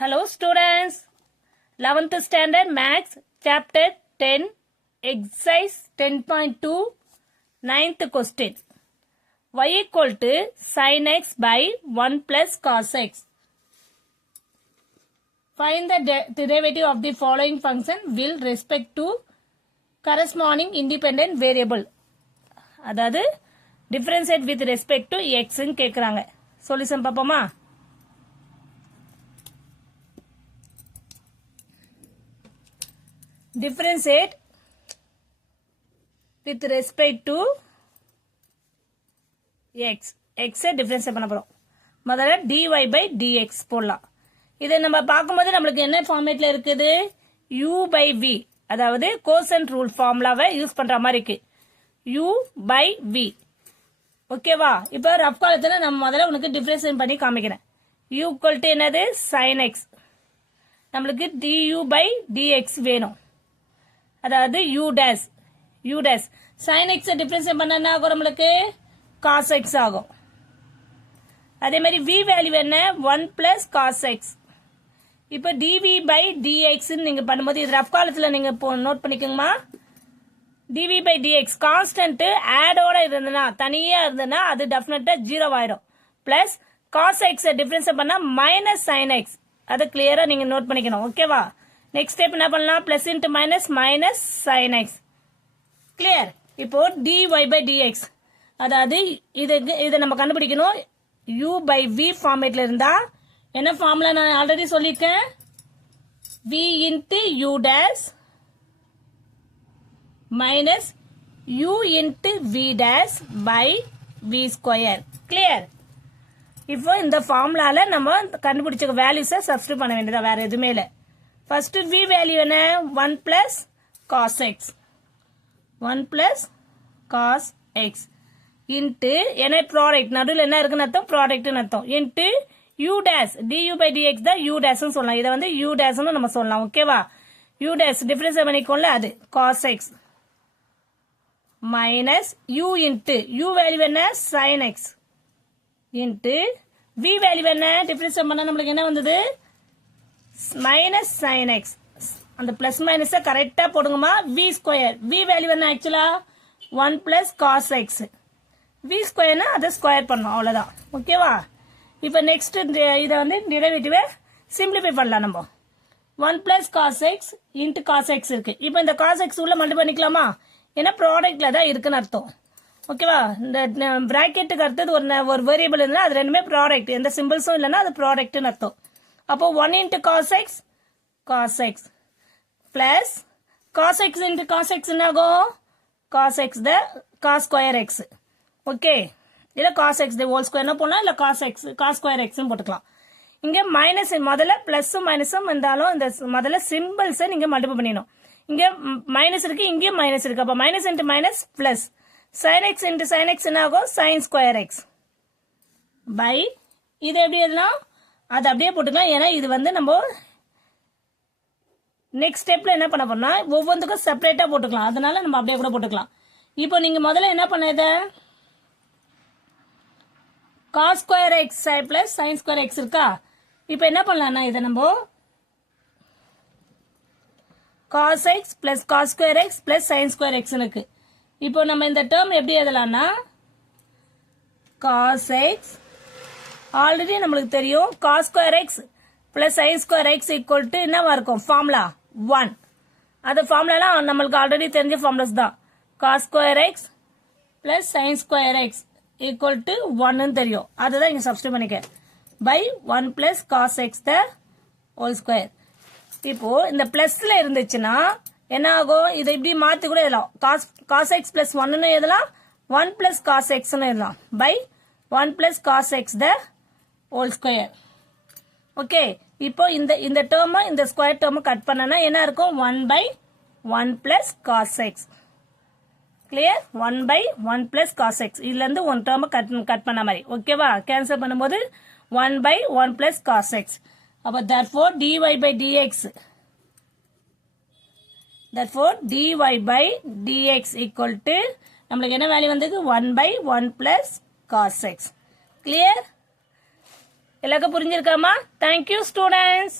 Hello students, 11th standard maths chapter 10 exercise 10.2 9th question. Y equal to sin x by 1 plus cos x. Find the derivative of the following function with respect to corresponding independent variable. அதாவது differentiate with respect to x ன்னு கேக்குறாங்க. Solution பாப்போமா? Differentiate with respect to x. x differentiate பண்ண போறோம். முதல்ல dy by dx போடலாம். இதை நம்ம பார்க்கும்போது நம்மளுக்கு என்ன ஃபார்மேட்ல இருக்குது? u by v. அதாவது கோசன்ட் ரூல் ஃபார்முலாவை யூஸ் பண்ற மாதிரி இருக்கு. u by v. ஓகேவா? இப்போ ரஃப் காலத்துல நம்ம முதல்ல உனக்கு டிஃபரன்ஷியேட் பண்ணி காமிக்கிறேன். u equal to என்னது? sin x. நம்மளுக்கு du by dx வேணும். அதாவது u dash sin x differentiate பண்ணா என்ன ஆகும்? நம்மளுக்கு cos x ஆகும். அதே மாதிரி v வேல்யூ என்ன? 1 plus cos x. இப்போ dv by dx நீங்க பண்ணும்போது இது ரஃப் காலத்துல நீங்க நோட் பண்ணிக்கோங்கம்மா. dv by dx கான்ஸ்டன்ட் ஆடோட இருந்ததுன்னா தனியா இருந்ததுன்னா அது டெஃபினட்டா 0 ஆயிடும். பிளஸ் cos x டிஃபரன்ஷியேட் பண்ணா மைனஸ் sin x. அதை கிளியரா நீங்க நோட் பண்ணிக்கணும். ஓகேவா? நெக்ஸ்ட் ஸ்டெப் என்ன பண்ணலாம்? Plus into minus minus sin x. Clear? இப்போ dy by dx அதாவது இதை நம்ம கண்டுபிடிக்கணும். u by v ஃபார்மேட்ல இருந்தா என்ன ஃபார்முலா நான் ஆல்ரெடி சொல்லியிருக்கேன். v into u dash minus u into v dash by v square. Clear? இப்போ இந்த ஃபார்முலால நம்ம கண்டுபிடிச்ச வேல்யூஸை சப்ஸ்டிட்யூட் பண்ண வேண்டியதா, வேற எதுவுமே இல்லை. ஃபர்ஸ்ட் v வேல்யூ என்ன? 1 plus cos x. 1 plus cos x into என்ன ப்ராடக்ட் நடுவில் என்ன இருக்குன்னு அர்த்தம்? ப்ராடக்ட்னு அர்த்தம். into u dash du by dx தான் u dash ன்னு சொல்லலாம். இதை வந்து u dash ன்னு நம்ம சொல்லலாம். ஓகேவா? u dash டிஃபரன்ஸ் பண்ணிக்கோல, அது cos x minus u into u value என்ன? sin x into v value என்ன? டிஃபரன்ஸ் பண்ணா நம்மளுக்கு என்ன வந்தது? Minus sin x. அந்த பிளஸ் மைனஸ் கரெக்டா போடுங்கம்மா. v ஸ்கொயர் v வேல்யூ என்ன? ஆக்சுவலா 1 plus cos x. v ஸ்கொயர்னா அதை ஸ்கொயர் பண்ணணும், அவ்வளவுதான். ஓகேவா? இப்போ நெக்ஸ்ட் இதை வந்து டெரிவேட்டிவ் சிம்பிளிஃபை பண்ணலாம் நம்ம. 1 plus cos x into cos x இருக்கு. இப்போ இந்த cos x உள்ள மல்டிப்ளை பண்ணிக்கலாமா? ஏன்னா ப்ராடக்ட்ல தான் இருக்குன்னு அர்த்தம். ஓகேவா? இந்த பிராக்கெட்டுக்கு அடுத்தது ஒரு வேரியபிள் இருந்தா அது ரெண்டுமே ப்ராடக்ட், எந்த சிம்பிள்ஸும் இல்லைன்னா அது ப்ராடக்ட்னு அர்த்தம். அப்போ 1 into cos x plus cos x into cos x என்னாகும்? cos x the cos square x. Okay, இல்ல cos x the whole square போடலாம், இல்ல cos square x போட்டுக்கலாம். இங்க மைனஸ் முதல்ல பிளஸும் மைனஸும் இருந்தாலும் இந்த முதல்ல சிம்பிள்ஸை நீங்க மல்டிபிள் பண்ணிடணும். இங்க மைனஸ் இருக்கு, இங்கேயும் மைனஸ் இருக்கு. அப்ப minus into minus plus sin x into sin x என்ன ஆகும்? sin square x பை இது எப்படி எழுதலாம்? அது அப்படியே போட்டுக்கலாம். ஏன்னா இது வந்து நம்ம நெக்ஸ்ட் ஸ்டெப்ல என்ன பண்ண போறோம்னா ஒவ்வொன்றுக்கும் செப்பரேட்டா போட்டுக்கலாம். அதனால நம்ம அப்படியே கூட போட்டுக்கலாம். இப்போ நீங்க முதல்ல என்ன பண்ணது? cos square x plus sin square x இருக்கா? இப்போ என்ன பண்ணலாம்னா இதை நம்ம cos x plus cos square x plus sin square x இருக்கு. இப்போ நம்ம இந்த டேர்ம் எப்படி எழுதலாம்னா cos x ஆல்ரெடி நம்மளுக்கு தெரியும் cos square x plus sin square x equal to என்னவா இருக்கும்? ஃபார்முலா 1. அது ஃபார்முலாலாம் நம்மளுக்கு ஆல்ரெடி தெரிஞ்ச ஃபார்முலாஸ் தான். cos square x plus sin square x equal to 1 ன்னு தெரியும். அதுதான் இங்க சப்ஸ்டிட்யூட் பண்ணிக்க. by 1 plus cos x the whole square. இப்போ இந்த பிளஸ்ல இருந்துச்சுன்னா என்ன ஆகும்? இதை இப்படி மாத்தி கூட எழுதலாம். cos x plus 1 ன்னு எழுதலாம், 1 plus cos x ன்னு எழுதலாம். by 1 plus cos x the whole square. Okay, இப்போ இந்த டேர்ம் இந்த ஸ்கொயர் டேர்ம் கட் பண்ணனா என்ன இருக்கும்? 1 by 1 plus cos x. Clear? 1 by 1 plus cos x. இதுல இருந்து ஒரு டேர்ம் கட் பண்ண மாதிரி. ஓகேவா? கேன்சல் பண்ணும்போது 1 by 1 plus cos x. அப்ப therefore dy by dx equal to நம்மளுக்கு என்ன வேல்யூ வந்தது? 1 by 1 plus cos x. Clear? எல்லாருக்கும் புரிஞ்சிருக்காமா? Thank you students.